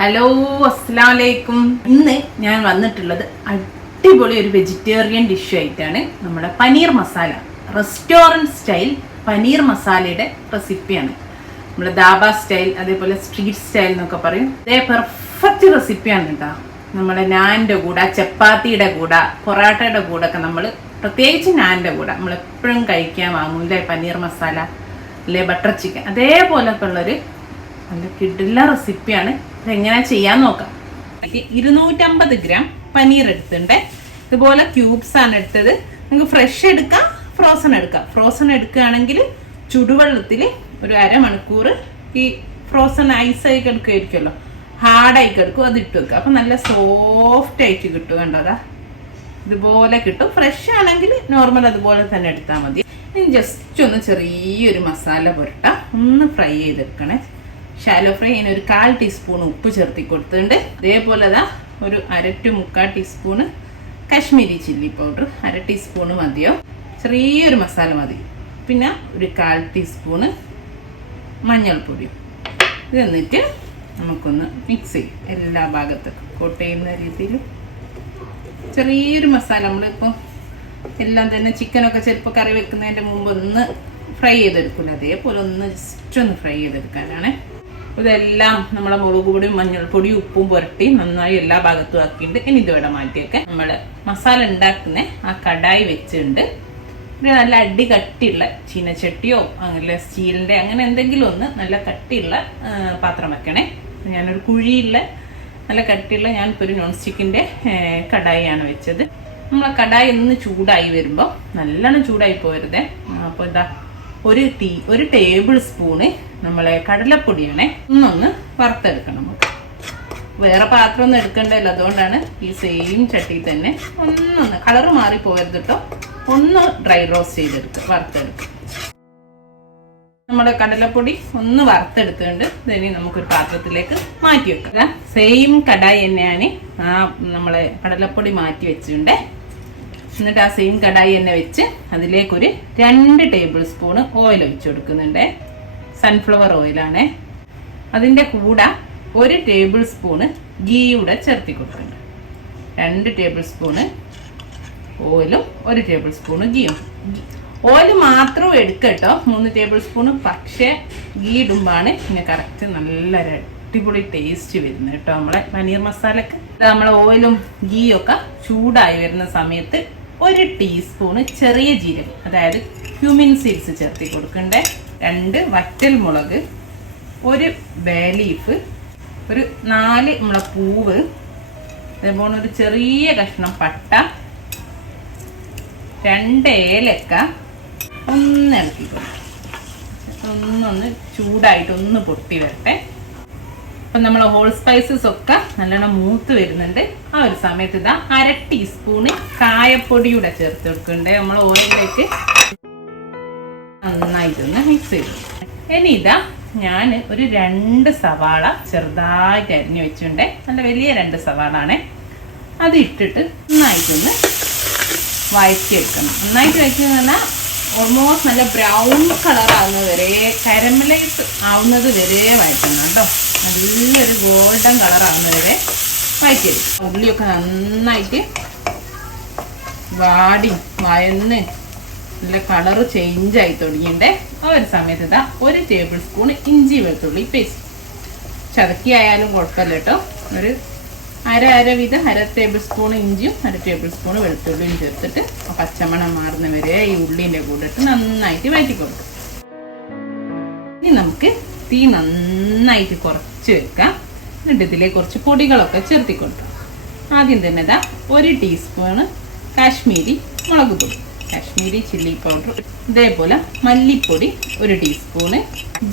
Hello, അസ്സലാമലൈക്കും. ഇന്ന് ഞാൻ വന്നിട്ടുള്ളത് അടിപൊളി ഒരു വെജിറ്റേറിയൻ ഡിഷ് ആയിട്ടാണ്. നമ്മുടെ പനീർ മസാല, റെസ്റ്റോറൻറ്റ് സ്റ്റൈൽ പനീർ മസാലയുടെ റെസിപ്പിയാണ്. നമ്മുടെ ധാബ സ്റ്റൈൽ, അതേപോലെ സ്ട്രീറ്റ് സ്റ്റൈൽ എന്നൊക്കെ പറയും. അതേ പെർഫെക്റ്റ് റെസിപ്പിയാണ് കേട്ടോ. നമ്മുടെ നാനിൻ്റെ കൂടെ, ചപ്പാത്തിയുടെ കൂടെ, പൊറാട്ടയുടെ കൂടെ ഒക്കെ നമ്മൾ, പ്രത്യേകിച്ച് നാനിൻ്റെ കൂടെ നമ്മളെപ്പോഴും കഴിക്കാൻ വാങ്ങൂല്ലേ പനീർ മസാല അല്ലെ ബട്ടർ ചിക്കൻ, അതേപോലൊക്കെ ഉള്ളൊരു നല്ല കിടില റെസിപ്പിയാണ്. ഇതെങ്ങനെ ചെയ്യാൻ നോക്കാം. 250 ഗ്രാം പനീർ എടുത്തിട്ടുണ്ട്. ഇതുപോലെ ക്യൂബ്സ് ആണ് എടുത്തത്. നിങ്ങൾക്ക് ഫ്രഷ് എടുക്കാം, ഫ്രോസൺ എടുക്കാം. ഫ്രോസൺ എടുക്കുകയാണെങ്കിൽ ചുടുവെള്ളത്തിൽ ഒരു അരമണിക്കൂർ ഈ ഫ്രോസൺ ഐസായി കിടക്കുമായിരിക്കുമല്ലോ, ഹാർഡായി കിടക്കും, അത് ഇട്ട് വെക്കുക. അപ്പം നല്ല സോഫ്റ്റ് ആയിട്ട് കിട്ടും. കണ്ടോതാ, ഇതുപോലെ കിട്ടും. ഫ്രഷ് ആണെങ്കിൽ നോർമൽ അതുപോലെ തന്നെ എടുത്താൽ മതി. ഇനി ജസ്റ്റ് ഒന്ന് ചെറിയൊരു മസാല പുരട്ട ഒന്ന് ഫ്രൈ ചെയ്തെടുക്കണേ. ഷാലോ ഫ്രൈ ചെയ്യാൻ ഒരു 1/4 ടീസ്പൂൺ ഉപ്പ് ചേർത്തി കൊടുത്തിട്ടുണ്ട്. അതേപോലെ ഒരു 1/2 to 3/4 teaspoon Kashmiri chilli powder, 1/2 teaspoon മതിയോ, ചെറിയൊരു മസാല മതി. പിന്നെ ഒരു 1/4 ടീസ്പൂണ് മഞ്ഞൾപ്പൊടിയും. ഇത് എന്നിട്ട് നമുക്കൊന്ന് മിക്സ് ചെയ്യും. എല്ലാ ഭാഗത്തേക്കും കോട്ട് ചെയ്യുന്ന രീതിയിൽ ചെറിയൊരു മസാല. നമ്മളിപ്പോൾ എല്ലാം തന്നെ ചിക്കനൊക്കെ ചിലപ്പോൾ കറി വെക്കുന്നതിൻ്റെ മുമ്പ് ഒന്ന് ഫ്രൈ ചെയ്തെടുക്കില്ല, അതേപോലെ ഒന്ന് ജസ്റ്റ് ഒന്ന് ഫ്രൈ ചെയ്തെടുക്കാനാണ്. ഇതെല്ലാം നമ്മളെ മുളക് പൊടിയും മഞ്ഞൾപ്പൊടിയും ഉപ്പും പുരട്ടി നന്നായി എല്ലാ ഭാഗത്തും ആക്കിയിട്ട് ഇനി ഇതോടെ മാറ്റിയൊക്കെ നമ്മൾ മസാല ഉണ്ടാക്കുന്ന ആ കടായി വെച്ചിട്ടുണ്ട്. ഒരു നല്ല അടി കട്ടിയുള്ള ചീനച്ചട്ടിയോ അങ്ങനെ സ്റ്റീലിൻ്റെ അങ്ങനെ എന്തെങ്കിലും ഒന്ന് നല്ല കട്ടിയുള്ള പാത്രം വെക്കണേ. ഞാനൊരു കുഴിയുള്ള നല്ല കട്ടിയുള്ള, ഞാനിപ്പോൾ ഒരു നോൺ സ്റ്റിക്കിൻ്റെ കടായിയാണ് വെച്ചത്. നമ്മളെ കടായി ഒന്ന് ചൂടായി വരുമ്പോൾ, നല്ലോണം ചൂടായി പോരുതേ. അപ്പോൾ ഇതാ ഒരു ടേബിൾ സ്പൂണ് നമ്മളെ കടലപ്പൊടിയാണ് ഒന്നൊന്ന് വറുത്തെടുക്കണം. നമുക്ക് വേറെ പാത്രം ഒന്നും എടുക്കണ്ടല്ലോ, അതുകൊണ്ടാണ് ഈ സെയിം ചട്ടി തന്നെ ഒന്നൊന്ന് കളറ് മാറി പോകരുത് കേട്ടോ. ഒന്ന് ഡ്രൈ റോസ്റ്റ് ചെയ്തെടുക്കുക, വറുത്തെടുക്കുക. നമ്മുടെ കടലപ്പൊടി ഒന്ന് വറുത്തെടുത്തുകൊണ്ട് ഇനി നമുക്കൊരു പാത്രത്തിലേക്ക് മാറ്റി വെക്കുക. സെയിം കടായി തന്നെയാണ് നമ്മളെ കടലപ്പൊടി മാറ്റി വെച്ചിട്ടുണ്ട്. എന്നിട്ട് ആ സെയിം കടായി തന്നെ വെച്ച് അതിലേക്കൊരു 2 ടേബിൾ സ്പൂണ് ഓയിൽ ഒഴിച്ചു കൊടുക്കുന്നുണ്ട്. സൺഫ്ലവർ ഓയിലാണ്. അതിൻ്റെ കൂടെ 1 ടേബിൾ സ്പൂണ് ഗീയുടെ ചേർത്തി കൊടുക്കുന്നുണ്ട്. 2 ടേബിൾ സ്പൂണ് ഓയിലും 1 ടേബിൾ സ്പൂണ് ഗീയും. ഓയിൽ മാത്രം എടുക്കട്ടോ, 3 ടേബിൾ സ്പൂണ്. പക്ഷേ ഗീ ഇടുമ്പോഴാണ് പിന്നെ കറക്റ്റ് നല്ലൊരു അടിപൊളി ടേസ്റ്റ് വരുന്നത് കേട്ടോ നമ്മളെ പനീർ മസാലക്ക്. നമ്മളെ ഓയിലും ഗീയൊക്കെ ചൂടായി വരുന്ന സമയത്ത് 1 ടീസ്പൂണ് ചെറിയ ജീരകം, അതായത് ക്യൂമിൻ സീഡ്സ് ചേർത്തി കൊടുക്കണ്ടേ. 2 വറ്റൽ മുളക്, 1 ബേ ലീഫ്, ഒരു 4 മുളപ്പൂവ്, അതേപോലെ ഒരു ചെറിയ കഷ്ണം പട്ട, 2 ഏലക്ക. ഒന്ന് ഇളക്കി കൊടുക്കും. ഒന്നൊന്ന് ചൂടായിട്ട് ഒന്ന് പൊട്ടി വരട്ടെ. അപ്പം നമ്മൾ ഹോൾ സ്പൈസസ് ഒക്കെ നല്ലോണം മൂത്ത് വരുന്നുണ്ട്. ആ ഒരു സമയത്ത് 1/2 ടീസ്പൂണ് കായപ്പൊടിയുടെ ചേർത്ത് കൊടുക്കുന്നുണ്ട്. നമ്മൾ ഓയിലേക്ക് നന്നായിട്ടൊന്ന് മിക്സ് ചെയ്തു. ഇനി ഞാൻ ഒരു 2 സവാള ചെറുതായിട്ട് അരിഞ്ഞു വെച്ചിട്ടുണ്ട്. നല്ല വലിയ 2 സവാള ആണ്. അത് ഇട്ടിട്ട് നന്നായിട്ടൊന്ന് വഴറ്റിയെടുക്കണം. നന്നായിട്ട് വഴറ്റിയെന്ന് പറഞ്ഞാൽ ഓൾമോസ്റ്റ് നല്ല ബ്രൗൺ കളർ ആവുന്നത് വരെ, കാരമലൈസ് ആവുന്നത് വരെ വഴറ്റണം കേട്ടോ. നല്ലൊരു ഗോൾഡൻ കളർ ആവുന്നത് വരെ വഴറ്റിയെടുക്കും. ഉള്ളിയൊക്കെ നന്നായിട്ട് വഴന്ന് നല്ല കളറ് ചേഞ്ചായി തുടങ്ങിയിട്ടുണ്ട്. ആ ഒരു സമയത്ത് 1 ടേബിൾ സ്പൂൺ ഇഞ്ചി വെളുത്തുള്ളി പേസ്റ്റ്, ചതക്കി ആയാലും കുഴപ്പമില്ല കേട്ടോ. ഒരു അര ടേബിൾ സ്പൂൺ ഇഞ്ചിയും 1 ടേബിൾ സ്പൂൺ വെളുത്തുള്ളിയും ചേർത്തിട്ട് പച്ചമണം മാറുന്ന വരെ ഈ ഉള്ളിൻ്റെ കൂടെ ഇട്ട് നന്നായിട്ട് വഴറ്റി കൊടുക്കും. ഇനി നമുക്ക് തീ നന്നായിട്ട് കുറച്ച് വെക്കാം. എന്നിട്ട് ഇതിലേക്ക് കുറച്ച് പൊടികളൊക്കെ ചേർത്തി കൊടുക്കാം. ആദ്യം തന്നെ 1 ടീസ്പൂണ് കാശ്മീരി മുളക് പൊടി, കാശ്മീരി ചില്ലി പൗഡർ, ഇതേപോലെ മല്ലിപ്പൊടി 1 ടീസ്പൂണ്,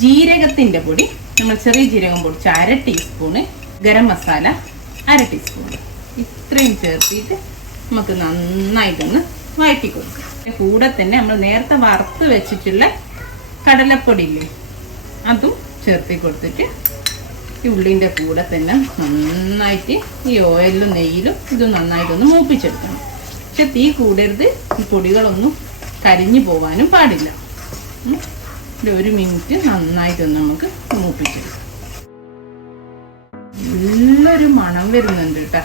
ജീരകത്തിൻ്റെ പൊടി, നമ്മൾ ചെറിയ ജീരകം പൊടിച്ച് 1/2 ടീസ്പൂണ്, ഗരം മസാല 1/2 ടീസ്പൂൺ. ഇത്രയും ചേർത്തിട്ട് നമുക്ക് നന്നായിട്ടൊന്ന് വഴറ്റി കൊടുക്കാം. കൂടെ തന്നെ നമ്മൾ നേരത്തെ വറുത്ത് വെച്ചിട്ടുള്ള കടലപ്പൊടി ഇല്ലേ, അതും ചേർത്തി കൊടുത്തിട്ട് ഈ ഉള്ളിൻ്റെ കൂടെ തന്നെ നന്നായിട്ട് ഈ ഓയിലും നെയ്യിലും ഇത് നന്നായിട്ടൊന്ന് മൂപ്പിച്ചെടുക്കണം. പക്ഷെ തീ കൂടരുത്, ഈ പൊടികളൊന്നും കരിഞ്ഞു പോകാനും പാടില്ല. 1 മിനിറ്റ് നന്നായിട്ടൊന്ന് നമുക്ക് മൂപ്പിച്ചെടുക്കാം. നല്ലൊരു മണം വരുന്നുണ്ട് കേട്ടോ.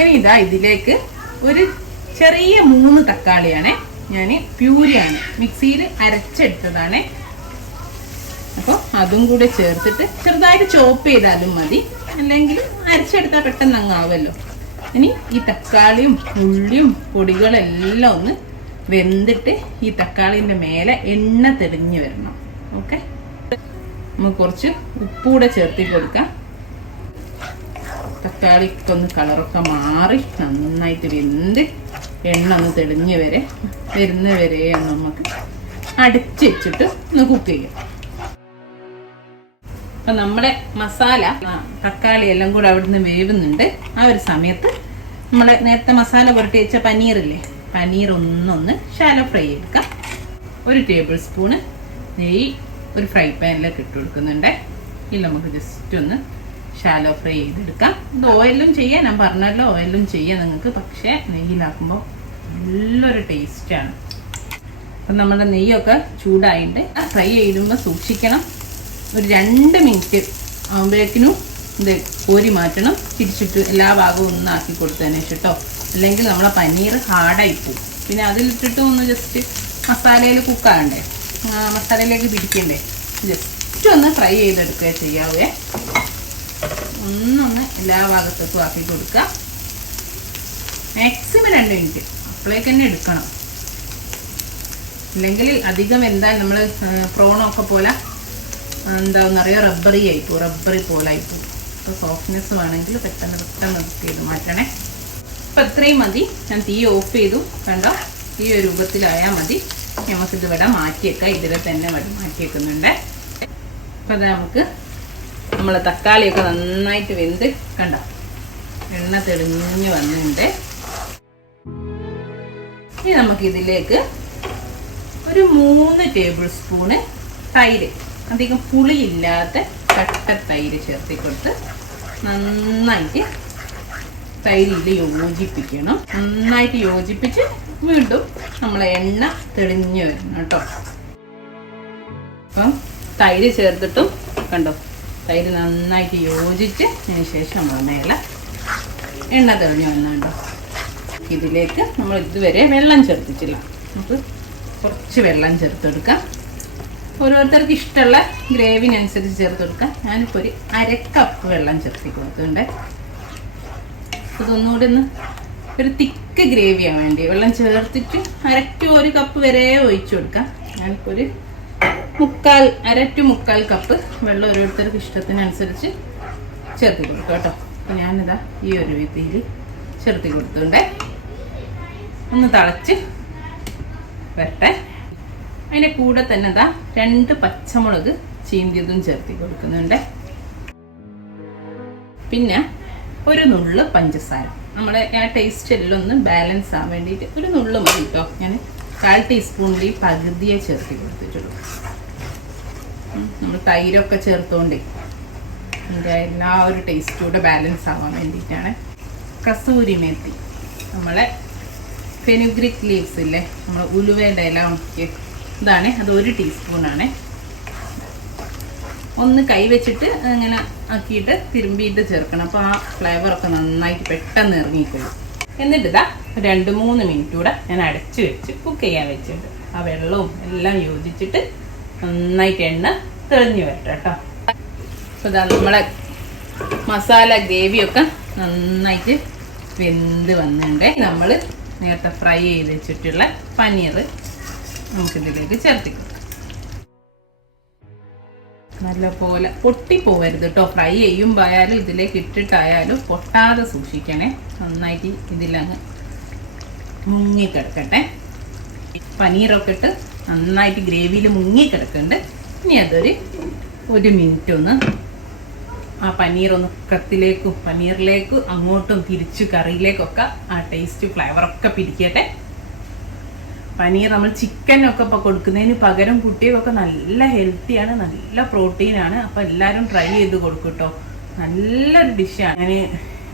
ഇനി ഇതാ ഇതിലേക്ക് ഒരു ചെറിയ 3 തക്കാളിയാണ് ഞാൻ പ്യൂരിയാണ് മിക്സിയിൽ അരച്ചെടുത്തതാണ്. അപ്പോൾ അതും കൂടെ ചേർത്തിട്ട് ചെറുതായിട്ട് ചോപ്പ് ചെയ്താലും മതി, അല്ലെങ്കിൽ അരച്ചെടുത്താൽ പെട്ടെന്ന് അങ്ങാവല്ലോ. ഇനി ഈ തക്കാളിയും ഉള്ളിയും പൊടികളെല്ലാം ഒന്ന് വെന്തിട്ട് ഈ തക്കാളിൻ്റെ മേലെ എണ്ണ തെളിഞ്ഞ് വരണം. ഓക്കെ, നമുക്ക് കുറച്ച് ഉപ്പൂടെ ചേർത്തി കൊടുക്കാം. തക്കാളിക്കൊന്ന് കളറൊക്കെ മാറി നന്നായിട്ട് വെന്ത് എണ്ണ ഒന്ന് തെളിഞ്ഞ് വരുന്ന വരെ നമുക്ക് അടച്ച് വെച്ചിട്ട് ഒന്ന് കുക്ക് ചെയ്യാം. അപ്പം നമ്മുടെ മസാല തക്കാളി എല്ലാം കൂടെ അവിടുന്ന് വേവുന്നുണ്ട്. ആ ഒരു സമയത്ത് നമ്മൾ നേരത്തെ മസാല പുരട്ടി വെച്ച പനീറില്ലേ, പനീർ ഒന്നൊന്ന് ഷാലോ ഫ്രൈ എടുക്കാം. 1 ടേബിൾ സ്പൂണ് നെയ്യ് ഒരു ഫ്രൈ പാനിലേക്ക് ഇട്ട് കൊടുക്കുന്നുണ്ട്. ഇതിൽ നമുക്ക് ജസ്റ്റ് ഒന്ന് ഷാലോ ഫ്രൈ ചെയ്തെടുക്കാം. ഇത് ഓയിലും ചെയ്യാം, ഞാൻ പറഞ്ഞല്ലോ ഓയിലും ചെയ്യാം നിങ്ങൾക്ക്, പക്ഷേ നെയ്യിലാക്കുമ്പോൾ നല്ലൊരു ടേസ്റ്റാണ്. അപ്പം നമ്മുടെ നെയ്യൊക്കെ ചൂടായിട്ട് ഫ്രൈ ചെയ്യുമ്പോൾ സൂക്ഷിക്കണം. ഒരു 2 മിനിറ്റ് ആകുമ്പോഴേക്കിനും ഇത് കോരി മാറ്റണം. തിരിച്ചിട്ട് എല്ലാ ഭാഗവും ഒന്നാക്കി കൊടുത്തതിന് ശേഷം കേട്ടോ, അല്ലെങ്കിൽ നമ്മളെ പനീർ ഹാർഡായി പോകും. പിന്നെ അതിലിട്ടിട്ട് ഒന്ന് ജസ്റ്റ് മസാലയിൽ കുക്കാകണ്ടേ, മസാലയിലേക്ക് പിടിക്കണ്ടേ, ജസ്റ്റ് ഒന്ന് ഫ്രൈ ചെയ്തെടുക്കുക ചെയ്യാവേ. ഒന്നൊന്ന് എല്ലാ ഭാഗത്തേക്കും ആക്കി കൊടുക്കുക. മാക്സിമം 2 മിനിറ്റ് അപ്പോഴേക്ക് തന്നെ എടുക്കണം, ഇല്ലെങ്കിൽ അധികം എന്തായാലും നമ്മൾ പ്രോണൊക്കെ പോലെ എന്താണെന്നറിയോ റബ്ബറി ആയിപ്പോവും, റബ്ബറി പോലെ ആയിപ്പോവും. അപ്പോൾ സോഫ്റ്റ്നെസ് വേണമെങ്കിൽ പെട്ടെന്ന് മിക്സ് ചെയ്ത് മാറ്റണേ. അപ്പോൾ ഇത്രയും മതി. ഞാൻ തീ ഓഫ് ചെയ്തു, കണ്ടോ, ഈ ഒരു രൂപത്തിലായാൽ മതി. നമുക്കിത് ഇവിടെ മാറ്റിയേക്കാം, ഇതിലെ തന്നെ മാറ്റി വെക്കുന്നുണ്ട്. അപ്പോൾ അത് നമുക്ക് നമ്മൾ തക്കാളിയൊക്കെ നന്നായിട്ട് വെന്ത് കണ്ടോ എണ്ണ തെളിഞ്ഞ് വന്നിട്ടുണ്ട്. ഇനി നമുക്കിതിലേക്ക് ഒരു 3 ടേബിൾ സ്പൂണ് തൈര്, അധികം പുളിയില്ലാത്ത കട്ട തൈര് ചേർത്തി കൊടുത്ത് നന്നായിട്ട് തൈരിൽ യോജിപ്പിക്കണം. നന്നായിട്ട് യോജിപ്പിച്ച് വീണ്ടും നമ്മളെ എണ്ണ തെളിഞ്ഞ് വരണം കേട്ടോ. അപ്പം തൈര് ചേർത്തിട്ടും കണ്ടോ തൈര് നന്നായിട്ട് യോജിച്ച് അതിന് ശേഷം നമ്മൾ മേലെ എണ്ണ തെളിഞ്ഞ് വന്നുണ്ടോ. ഇതിലേക്ക് നമ്മൾ ഇതുവരെ വെള്ളം ചേർത്തിച്ചില്ല, നമുക്ക് കുറച്ച് വെള്ളം ചേർത്തെടുക്കാം. ഓരോരുത്തർക്ക് ഇഷ്ടമുള്ള ഗ്രേവിനനുസരിച്ച് ചേർത്ത് കൊടുക്കാം. ഞാനിപ്പോൾ ഒരു 1/2 കപ്പ് വെള്ളം ചേർത്തി കൊടുത്തിട്ടുണ്ട്. അതൊന്നുകൂടി ഒന്ന് ഒരു തിക്ക് ഗ്രേവിയാണ് വേണ്ടി വെള്ളം ചേർത്തിട്ട് 1 കപ്പ് വരെ ഒഴിച്ചു കൊടുക്കാം. ഞാനിപ്പോൾ ഒരു 1/2 to 1/4 കപ്പ് വെള്ളം ഓരോരുത്തർക്ക് ഇഷ്ടത്തിനനുസരിച്ച് ചേർത്തി കൊടുക്കാം കേട്ടോ. അപ്പോൾ ഞാനിതാ ഈ ഒരു രീതിയിൽ ചേർത്തി കൊടുത്തിട്ടുണ്ട്. ഒന്ന് തിളച്ച് വരട്ടെ. അതിൻ്റെ കൂടെ തന്നെ ഇതാ 2 പച്ചമുളക് ചീന്തിയതും ചേർത്തി കൊടുക്കുന്നുണ്ട്. പിന്നെ ഒരു നുള്ള് പഞ്ചസാര, നമ്മളെ ആ ടേസ്റ്റ് എല്ലാം ഒന്ന് ബാലൻസ് ആവാൻ വേണ്ടിയിട്ട് ഒരു നുള്ള് മതി കേട്ടോ. ഞാൻ 1/4 ടീസ്പൂണിൽ പകുതിയെ ചേർത്തി കൊടുത്തിട്ടുള്ളൂ. നമ്മൾ തൈരൊക്കെ ചേർത്തോണ്ടേ അതിൻ്റെ എല്ലാ ഒരു ടേസ്റ്റ് കൂടെ ബാലൻസ് ആവാൻ വേണ്ടിയിട്ടാണ്. കസൂരി മേത്തി, നമ്മളെ ഫെനുഗ്രിക് ലീവ്സ് ഇല്ലേ, നമ്മൾ ഉലുവയുടെ ഇല ഉണക്കിയ ഇതാണ്, അത് 1 ടീസ്പൂണാണ്. ഒന്ന് കൈ വെച്ചിട്ട് അങ്ങനെ ആക്കിയിട്ട് തിരുമ്പിയിട്ട് ചേർക്കണം. അപ്പോൾ ആ ഫ്ലേവറൊക്കെ നന്നായിട്ട് പെട്ടെന്ന് ഇറങ്ങിക്കൊള്ളും. എന്നിട്ട് ഇതാ 2-3 മിനിറ്റ് കൂടെ ഞാൻ അടച്ച് വെച്ച് കുക്ക് ചെയ്യാൻ വെച്ചിട്ടുണ്ട്. ആ വെള്ളവും എല്ലാം യോജിച്ചിട്ട് നന്നായിട്ട് എണ്ണ തെളിഞ്ഞ് വരട്ടെ കേട്ടോ. അപ്പോൾ ഇതാ നമ്മളെ മസാല ഗ്രേവിയൊക്കെ നന്നായിട്ട് വെന്ത് വന്നിട്ടുണ്ട്. നമ്മൾ നേരത്തെ ഫ്രൈ ചെയ്ത് വെച്ചിട്ടുള്ള പനീർ നമുക്കിതിലേക്ക് ചേർത്തി കൊടുക്കാം. നല്ലപോലെ പൊട്ടിപ്പോവരുത് കേട്ടോ. ഫ്രൈ ചെയ്യുമ്പോൾ ആയാലും ഇതിലേക്ക് ഇട്ടിട്ടായാലും പൊട്ടാതെ സൂക്ഷിക്കണേ. നന്നായിട്ട് ഇതിലങ്ങ് മുങ്ങിക്കിടക്കട്ടെ. പനീറൊക്കെ ഇട്ട് നന്നായിട്ട് ഗ്രേവിയിൽ മുങ്ങിക്കിടക്കുന്നുണ്ട്. ഇനി അതൊരു 1 മിനിറ്റ് ഒന്ന് ആ പനീറൊന്ന് പനീറിലേക്കും അങ്ങോട്ടും തിരിച്ചു കറിയിലേക്കൊക്കെ ആ ടേസ്റ്റ് ഫ്ലേവറൊക്കെ പിടിക്കട്ടെ. പനീർ നമ്മൾ ചിക്കനൊക്കെ ഇപ്പോൾ കൊടുക്കുന്നതിന് പകരം കുട്ടികൾക്കൊക്കെ നല്ല ഹെൽത്തിയാണ്, നല്ല പ്രോട്ടീനാണ്. അപ്പോൾ എല്ലാവരും ട്രൈ ചെയ്ത് കൊടുക്കും കേട്ടോ. നല്ലൊരു ഡിഷാണ്. ഞാൻ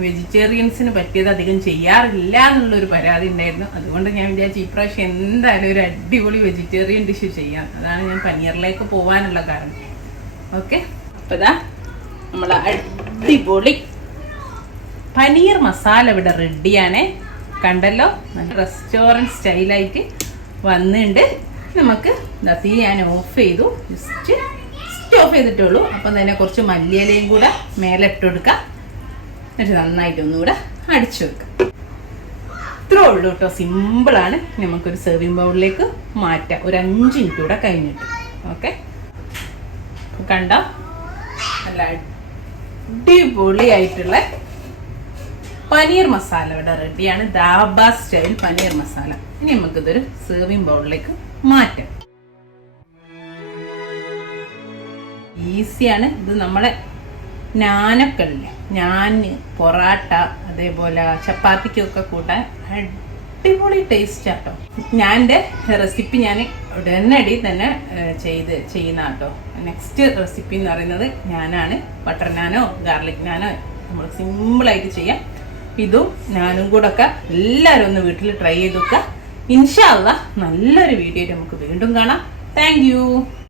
വെജിറ്റേറിയൻസിന് പറ്റിയത് അധികം ചെയ്യാറില്ല എന്നുള്ളൊരു പരാതി ഉണ്ടായിരുന്നു. അതുകൊണ്ട് ഞാൻ വിചാരിച്ചു ഈ പ്രാവശ്യം എന്തായാലും ഒരു അടിപൊളി വെജിറ്റേറിയൻ ഡിഷ് ചെയ്യാം. അതാണ് ഞാൻ പനീറിലേക്ക് പോകാനുള്ള കാരണം. ഓക്കെ, അപ്പോൾ ഇതാ നമ്മളെ അടിപൊളി പനീർ മസാല ഇവിടെ റെഡിയാണേ. കണ്ടല്ലോ, നല്ല റെസ്റ്റോറൻറ്റ് സ്റ്റൈലായിട്ട് വന്നിട്ടുണ്ട്. നമുക്ക് തീ ഞാൻ ഓഫ് ചെയ്തു, ജസ്റ്റ് ഓഫ് ചെയ്തിട്ടുള്ളൂ. അപ്പം തന്നെ കുറച്ച് മല്ലിയിലയും കൂടെ മേലെ ഇട്ട് കൊടുക്കാം. എന്നിട്ട് നന്നായിട്ട് ഒന്നുകൂടെ അടിച്ചു വെക്കാം. ഇത്രേ ഉള്ളൂ കേട്ടോ, സിമ്പിളാണ്. നമുക്കൊരു സെർവിങ് ബൗളിലേക്ക് മാറ്റാം, ഒരു 5 മിനിറ്റ് കൂടെ കഴിഞ്ഞിട്ട്. ഓക്കെ, കണ്ടോ നല്ല അടിപൊളിയായിട്ടുള്ള പനീർ മസാല ഇവിടെ റെഡിയാണ്. ധാബ സ്റ്റൈൽ പനീർ മസാല. ഇനി നമുക്കിതൊരു സെർവിങ് ബൗളിലേക്ക് മാറ്റാം. ഈസിയാണ് ഇത്. നമ്മളെ നാനൊക്കെ ഇല്ലേ, ഞാൻ പൊറാട്ട അതേപോലെ ചപ്പാത്തിക്കൊക്കെ കൂട്ടാൻ അടിപൊളി ടേസ്റ്റ് ആട്ടോ. ഞാൻ എൻ്റെ റെസിപ്പി ഞാൻ ഉടനടി തന്നെ ചെയ്യുന്ന കേട്ടോ. നെക്സ്റ്റ് റെസിപ്പി എന്ന് പറയുന്നത് ഞാനാണ്. ബട്ടർ നാനോ ഗാർലിക് നാനോ നമ്മൾ സിമ്പിളായിട്ട് ചെയ്യാം. ഇതും ഞാനും കൂടെ ഒക്കെ എല്ലാവരും ഒന്ന് വീട്ടിൽ ട്രൈ ചെയ്ത് നോക്കുക. ഇൻഷാ അല്ലാഹ് നല്ലൊരു വീഡിയോ നമുക്ക് വീണ്ടും കാണാം. Thank you.